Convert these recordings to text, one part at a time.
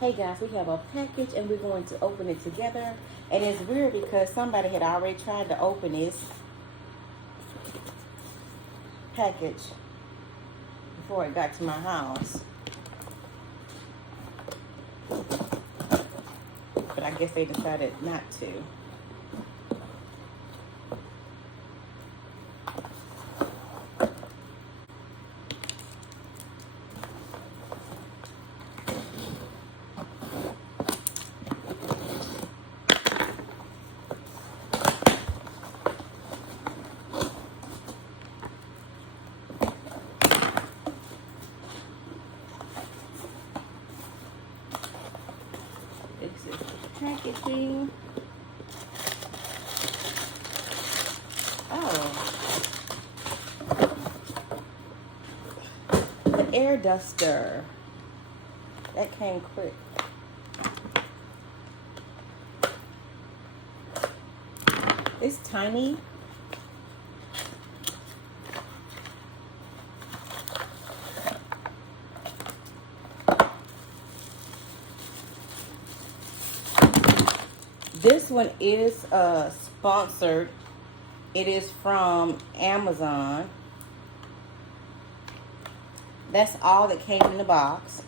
Hey guys, we have a package and we're going to open it together. And it's weird because somebody had already tried to open this package before it got to my house. But I guess they decided not to. This is the packaging. Oh. The air duster. That came quick. It's tiny. This one is sponsored. It is from Amazon. That's all that came in the box.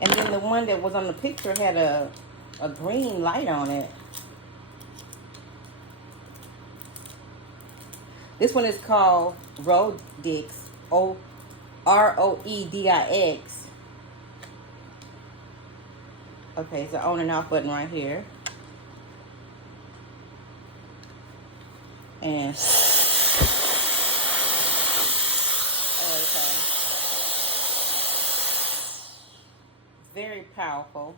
And then the one that was on the picture had a green light on it. This one is called Roedix, Roedix. Okay, it's the on and off button right here. And okay. Very powerful.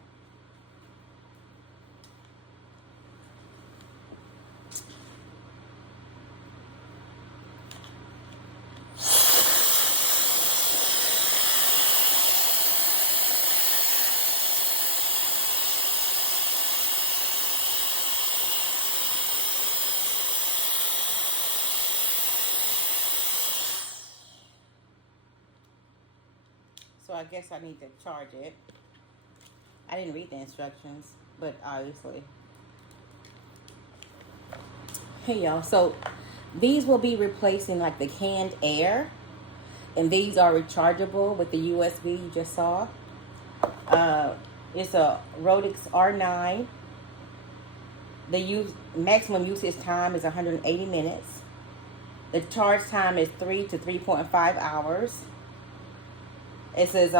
So I guess I need to charge it. I didn't read the instructions, but obviously. Hey y'all, so these will be replacing like the canned air. And these are rechargeable with the USB you just saw. It's a Roedix R9. The maximum usage time is 180 minutes. The charge time is 3 to 3.5 hours. It says,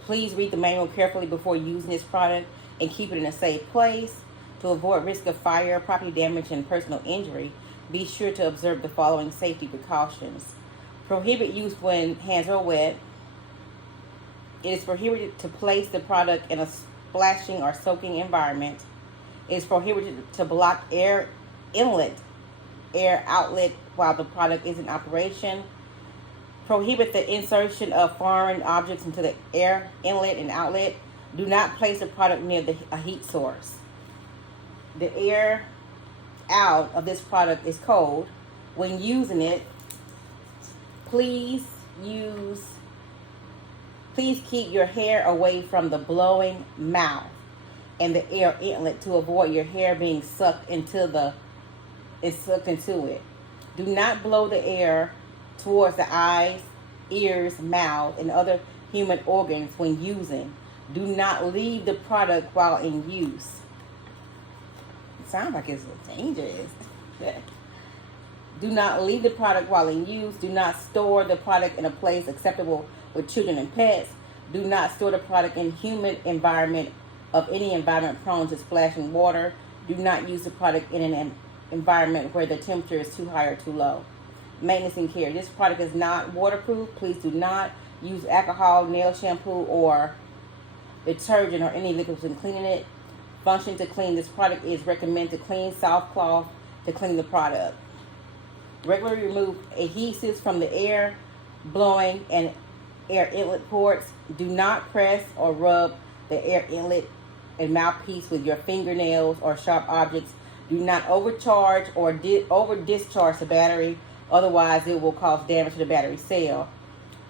please read the manual carefully before using this product and keep it in a safe place. To avoid risk of fire, property damage, and personal injury, be sure to observe the following safety precautions. Prohibit use when hands are wet. It is prohibited to place the product in a splashing or soaking environment. It is prohibited to block air outlet while the product is in operation. Prohibit the insertion of foreign objects into the air inlet and outlet. Do not place the product near a heat source. The air out of this product is cold. When using it, please keep your hair away from the blowing mouth and the air inlet to avoid your hair being sucked into it. Do not blow the air towards the eyes, ears, mouth, and other human organs when using. Do not leave the product while in use. It sounds like it's dangerous. Do not leave the product while in use. Do not store the product in a place acceptable with children and pets. Do not store the product in humid environment of any environment prone to splashing water. Do not use the product in an environment where the temperature is too high or too low. Maintenance and care. This product is not waterproof. Please do not use alcohol, nail shampoo, or detergent or any liquids in cleaning it. Function to clean. This product is recommended to clean soft cloth to clean the product. Regularly remove adhesives from the air blowing and air inlet ports. Do not press or rub the air inlet a mouthpiece with your fingernails or sharp objects. Do not overcharge or over discharge the battery, otherwise it will cause damage to the battery cell.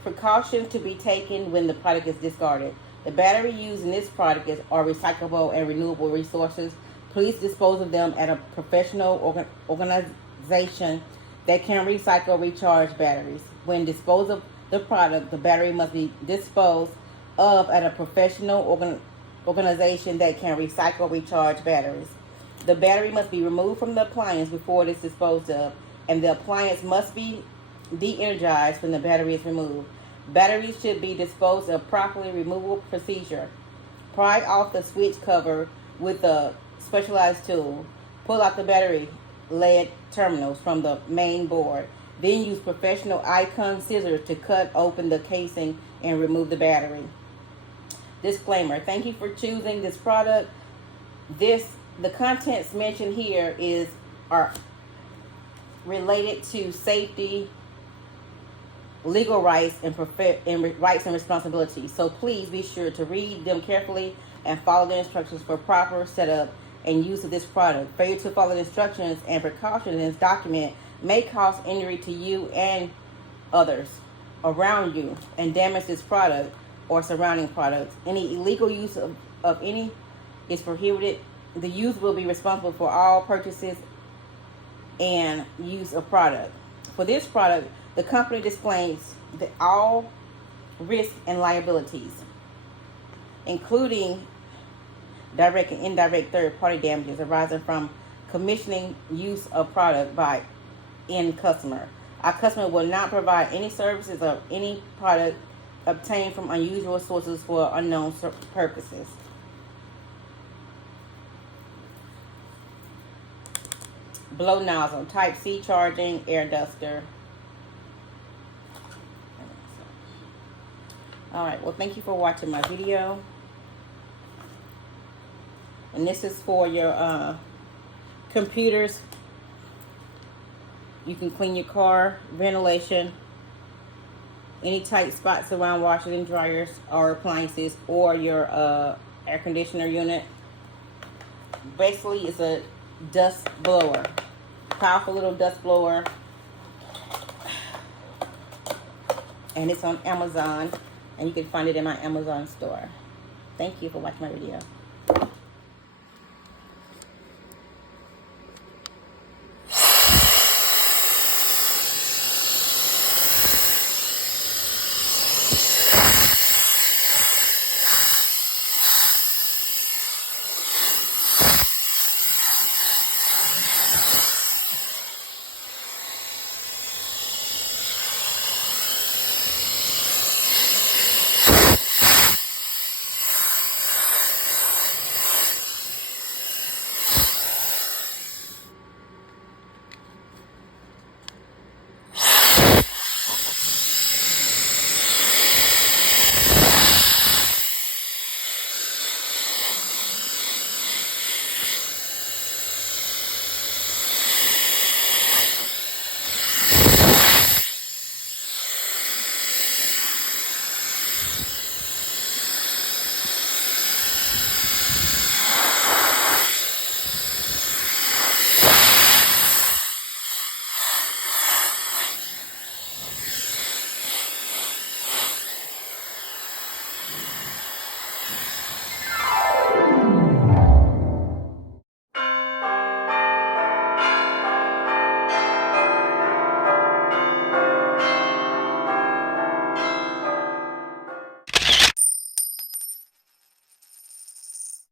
Precautions to be taken when the product is discarded. The battery used in this product are recyclable and renewable resources. Please dispose of them at a professional organization that can recycle recharge batteries. When disposed of the product, the battery must be disposed of at a professional organization that can recycle recharge batteries. The battery must be removed from the appliance before it is disposed of, and the appliance must be de-energized when the battery is removed. Batteries should be disposed of properly removal procedure. Pry off the switch cover with a specialized tool. Pull out the battery lead terminals from the main board. Then use professional icon scissors to cut open the casing and remove the battery. Disclaimer: thank you for choosing this product. The contents mentioned here are related to safety, legal rights, and rights and responsibilities. So please be sure to read them carefully and follow the instructions for proper setup and use of this product. Failure to follow the instructions and precautions in this document may cause injury to you and others around you and damage this product or surrounding products. Any illegal use of any is prohibited. The user will be responsible for all purchases and use of product. For this product, the company disclaims that all risks and liabilities, including direct and indirect third-party damages arising from commissioning use of product by end customer. Our customer will not provide any services or any product obtained from unusual sources for unknown purposes. Blow nozzle, type C charging air duster. Alright, well, thank you for watching my video. And this is for your computers. You can clean your car, ventilation, any tight spots around washers and dryers or appliances, or your air conditioner unit. Basically, it's a dust blower. Powerful little dust blower. And it's on Amazon. And you can find it in my Amazon store. Thank you for watching my video.